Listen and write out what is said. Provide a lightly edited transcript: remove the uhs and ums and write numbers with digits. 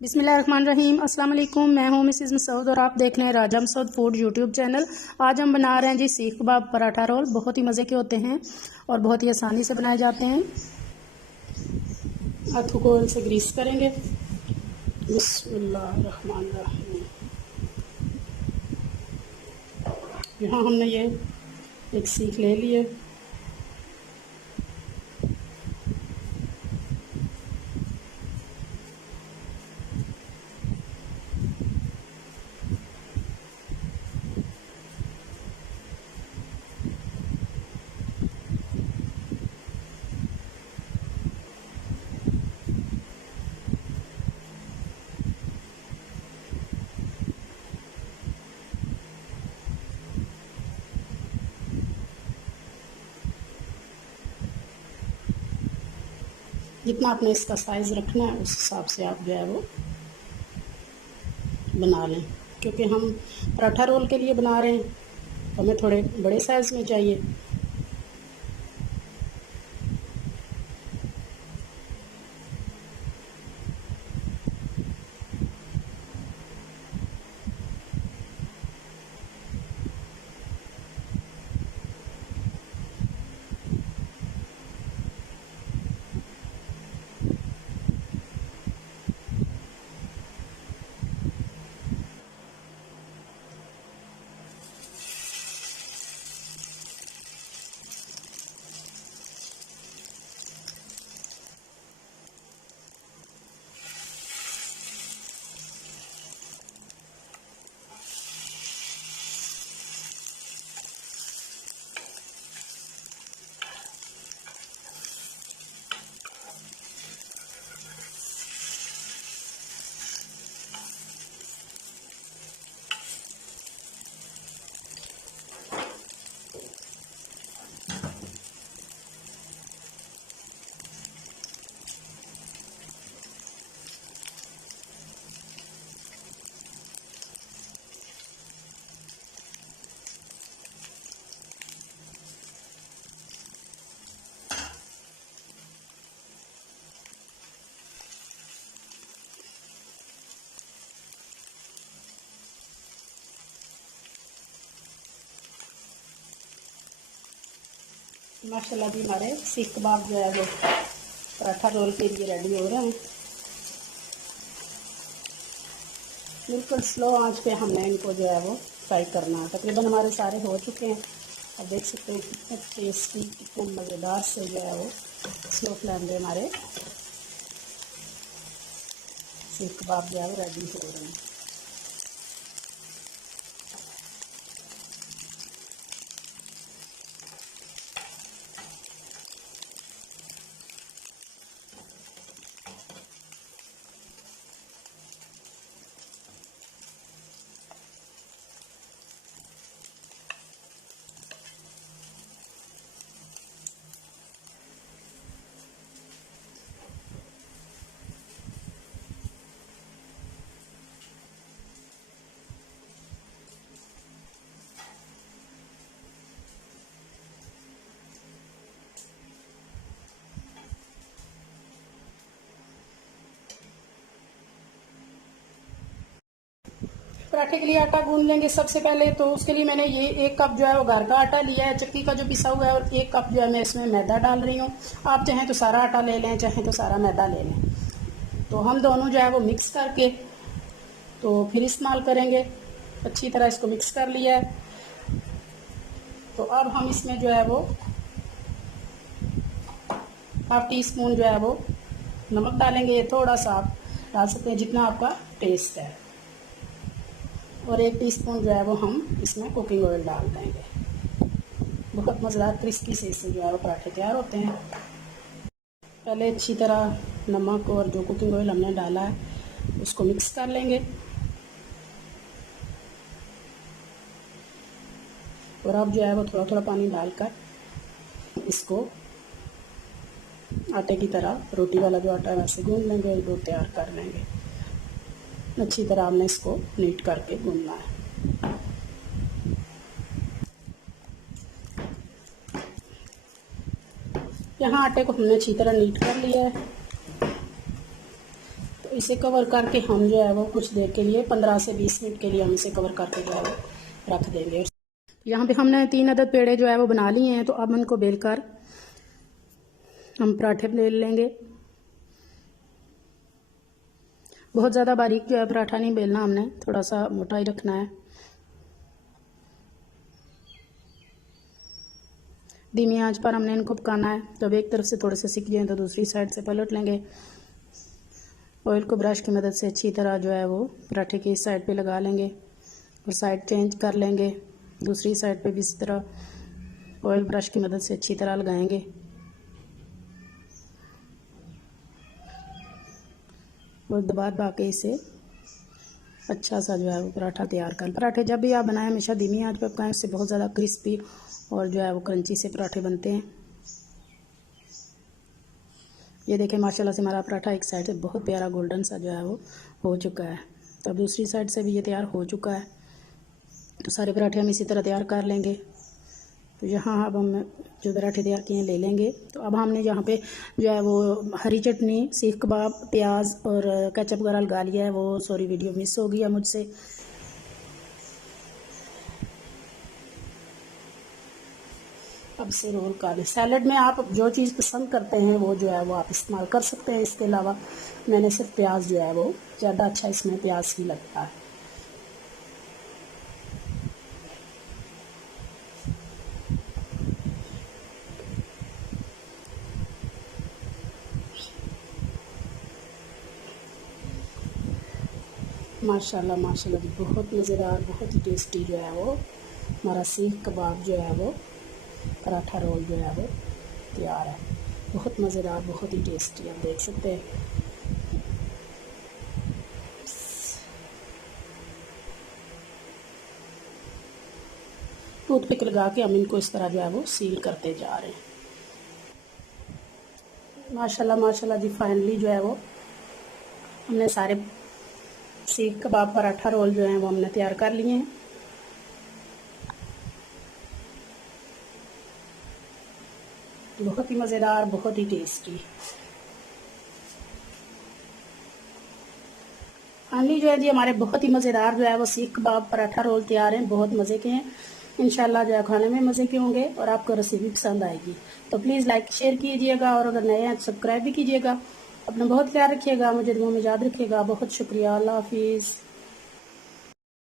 बिस्मिल्लाहिर्रहमानिर्रहीम। अस्सलाम वालेकुम। मैं हूं मिसिज़ मसूद और आप देख रहे हैं राजा मसूद फूड यूट्यूब चैनल। आज हम बना रहे हैं जी सीख कबाब पराठा रोल। बहुत ही मज़े के होते हैं और बहुत ही आसानी से बनाए जाते हैं। हाथों को ऑयल से ग्रीस करेंगे। बिस्मिल्लाहिर्रहमानिर्रहीम। यहाँ हमने ये एक सीख ले ली है। जितना आपने इसका साइज़ रखना है उस हिसाब से आप जो है वो बना लें, क्योंकि हम पराठा रोल के लिए बना रहे हैं, हमें थोड़े बड़े साइज़ में चाहिए। माशाल्लाह जी हमारे सीख कबाब जो है वो पराठा रोल के लिए रेडी हो रहे हैं। बिल्कुल स्लो आंच पे हमने इनको जो है वो फ्राई करना है। तकरीबन हमारे सारे हो चुके हैं। अब देख सकते हैं कितने टेस्टी, कितने मज़ेदार से जो है वो स्लो फ्लेम पे हमारे सीख कबाब जो है वो रेडी हो रहे हैं। पराठे के लिए आटा गूंद लेंगे सबसे पहले। तो उसके लिए मैंने ये 1 कप जो है वो घर का आटा लिया है, चक्की का जो पिसा हुआ है, और 1 कप जो है मैं इसमें मैदा डाल रही हूँ। आप चाहें तो सारा आटा ले लें, चाहें तो सारा मैदा ले लें। तो हम दोनों जो है वो मिक्स करके तो फिर इस्तेमाल करेंगे। अच्छी तरह इसको मिक्स कर लिया है। तो अब हम इसमें जो है वो ½ टीस्पून जो है वो नमक डालेंगे। ये थोड़ा सा आप डाल सकते हैं जितना आपका टेस्ट है। और 1 टीस्पून जो है वो हम इसमें कुकिंग ऑयल डाल देंगे। बहुत मज़ेदार क्रिस्पी से इससे जो है वो पराठे तैयार होते हैं। पहले अच्छी तरह नमक और जो कुकिंग ऑयल हमने डाला है उसको मिक्स कर लेंगे। और अब जो है वो थोड़ा थोड़ा पानी डालकर इसको आटे की तरह, रोटी वाला जो आटा है वैसे गूंद लेंगे, डो तैयार कर लेंगे। अच्छी तरह हमने इसको नीट करके गूंदना है। यहाँ आटे को हमने अच्छी तरह नीट कर लिया है। तो इसे कवर करके हम जो है वो कुछ देर के लिए 15 से 20 मिनट के लिए हम इसे कवर करके जो है वो रख देंगे। यहाँ पे हमने 3 अदद पेड़े जो है वो बना लिए हैं, तो अब उनको बेलकर हम पराठे बेल लेंगे। बहुत ज़्यादा बारीक जो है पराठा नहीं बेलना, हमने थोड़ा सा मोटा ही रखना है। धीमी आंच पर हमने इनको पकाना है। जब एक तरफ से थोड़े से सिक जाएं तो दूसरी साइड से पलट लेंगे। ऑयल को ब्रश की मदद से अच्छी तरह जो है वो पराठे की इस साइड पे लगा लेंगे और साइड चेंज कर लेंगे। दूसरी साइड पे भी इसी तरह ऑयल ब्रश की मदद से अच्छी तरह लगाएंगे और दबा के इसे अच्छा सा जो है वो पराठा तैयार कर। पराठे जब भी आप बनाएं हमेशा धीमी आंच पर पकाएं, उससे बहुत ज़्यादा क्रिस्पी और जो है वो क्रंची से पराठे बनते हैं। ये देखें माशाल्लाह से हमारा पराठा एक साइड से बहुत प्यारा गोल्डन सा जो है वो हो चुका है। तो अब दूसरी साइड से भी ये तैयार हो चुका है। तो सारे पराठे हम इसी तरह तैयार कर लेंगे। तो यहाँ अब हम जो पराठे तैयार किए हैं ले लेंगे। तो अब हमने यहाँ पे जो है वो हरी चटनी, सीख कबाब, प्याज और केचप वगैरह लगा लिया है। वो सॉरी वीडियो मिस हो गई है मुझसे। अब से रोल कर लें। सैलड में आप जो चीज़ पसंद करते हैं वो जो है वो आप इस्तेमाल कर सकते हैं। इसके अलावा मैंने सिर्फ प्याज जो है वो ज़्यादा अच्छा इसमें प्याज ही लगता है। माशाल्लाह माशाल्लाह बहुत मज़ेदार, बहुत ही टेस्टी जो है वो हमारा सीख कबाब जो है वो पराठा रोल जो है वो तैयार है। बहुत मज़ेदार, बहुत ही टेस्टी, आप देख सकते हैं। टूथपिक लगा के हम इनको इस तरह जो है वो सील करते जा रहे हैं। माशाल्लाह माशाल्लाह जी, फाइनली जो है वो हमने सारे सीख कबाब पराठा रोल जो है वो हमने तैयार कर लिए हैं। बहुत ही मज़ेदार, बहुत ही टेस्टी। फाइनली जो है जी हमारे बहुत ही मज़ेदार जो है वो सीख कबाब पराठा रोल तैयार हैं। बहुत मज़े के हैं। इंशाल्लाह जो है खाने में मज़े के होंगे और आपको रेसिपी पसंद आएगी। तो प्लीज़ लाइक शेयर कीजिएगा और अगर नए हैं तो सब्सक्राइब भी कीजिएगा। अपना बहुत ख्याल रखिएगा, मुझे दुआ में याद रखिएगा। बहुत शुक्रिया। अल्लाह हाफिज़।